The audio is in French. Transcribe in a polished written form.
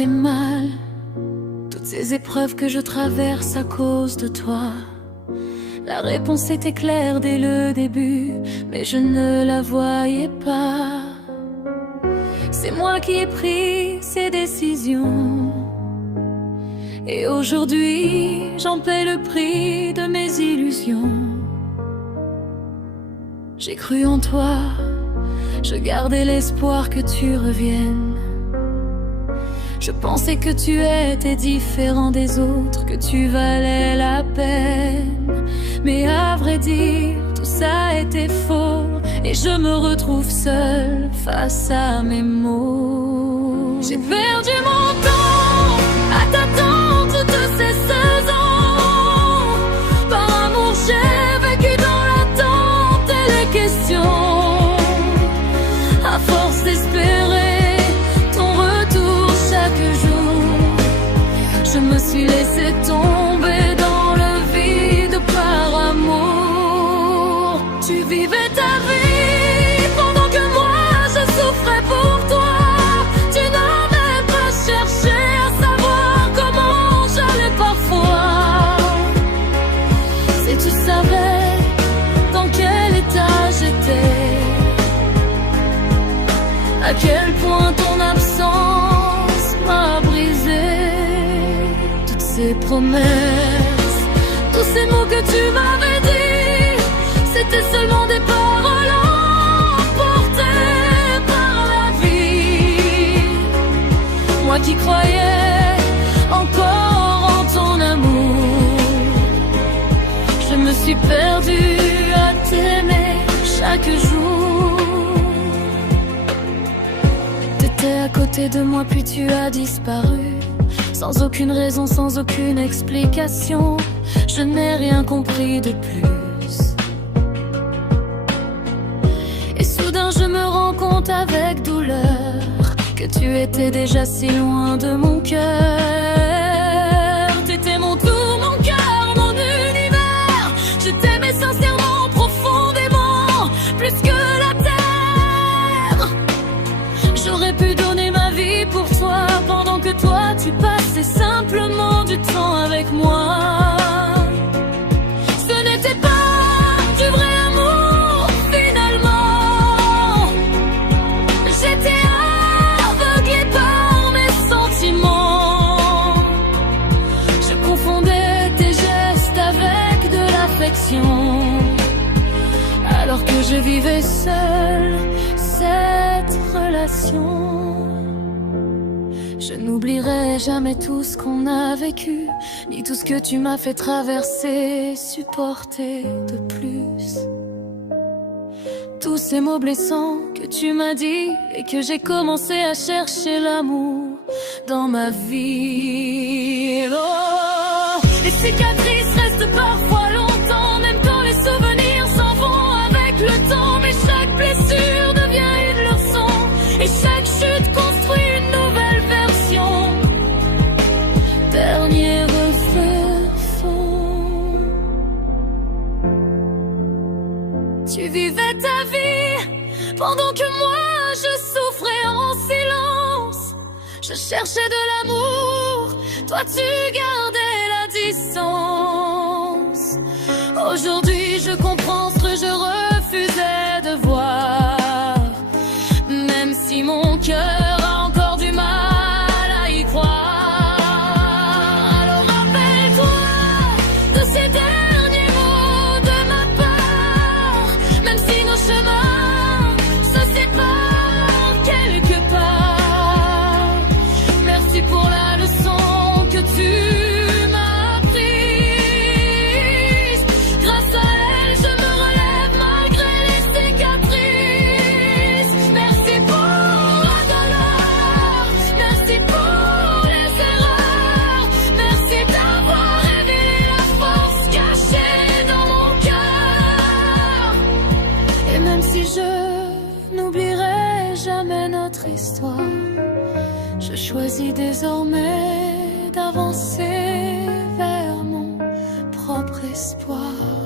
fait mal, toutes ces épreuves que je traverse à cause de toi. La réponse était claire dès le début, mais je ne la voyais pas. C'est moi qui ai pris ces décisions, et aujourd'hui j'en paie le prix de mes illusions. J'ai cru en toi, je gardais l'espoir que tu reviennes. Je pensais que tu étais différent des autres, que tu valais la peine. Mais à vrai dire, tout ça était faux, et je me retrouve seule face à mes mots. J'ai perdu mon temps à t'attendre toutes ces saisons. Par amour j'ai vécu dans l'attente et les questions. À force d'espérer ton retour chaque jour, je me suis laissé tomber dans le vide par amour. Tu vivais ta vie pendant que moi je souffrais pour toi. Tu n'as même pas cherché à savoir comment j'allais parfois. Si tu savais dans quel état j'étais, à quel point ton absence m'a brisé. Toutes ces promesses, tous ces mots que tu m'avais dit, c'était seulement des paroles emportées par la vie. Moi qui croyais encore en ton amour, je me suis perdue à t'aimer chaque jour. T'étais à côté de moi puis tu as disparu, sans aucune raison, sans aucune explication. Je n'ai rien compris de plus. Et soudain je me rends compte avec douleur que tu étais déjà si loin de mon cœur. T'étais mon tout, mon cœur, mon univers. Je t'aimais sincèrement, profondément, plus que la terre. J'aurais pu donner ma vie pour toi, pendant que toi tu passais simplement du temps avec moi. Ce n'était pas du vrai amour finalement. J'étais aveuglée par mes sentiments. Je confondais tes gestes avec de l'affection, alors que je vivais seule cette relation. Je n'oublierai jamais tout ce qu'on a vécu, ni tout ce que tu m'as fait traverser, supporter de plus. Tous ces mots blessants que tu m'as dit, et que j'ai commencé à chercher l'amour dans ma vie. Oh, les cicatrices restent parfois longtemps, même quand les souvenirs s'en vont avec le temps. Mais chaque blessure devient une leçon, et chaque chute construit une nouvelle version. Dernier reflet fond. Tu vivais ta vie pendant que moi je souffrais en silence. Je cherchais de l'amour, toi tu gardais la distance. Aujourd'hui je comprends ce que je refusais de voir, même si mon cœur a encore du mal à y croire. Alors rappelle-toi de ces derniers mots de ma part, même si nos chemins se séparent quelque part. Merci pour la leçon que tu m'as apprise. Grâce à elle, je me relève malgré les cicatrices. Merci pour la douleur, merci pour les erreurs, merci d'avoir révélé la force cachée dans mon cœur. Et même si je n'oublierai jamais notre histoire, je choisis désormais d'avancer vers mon propre espoir.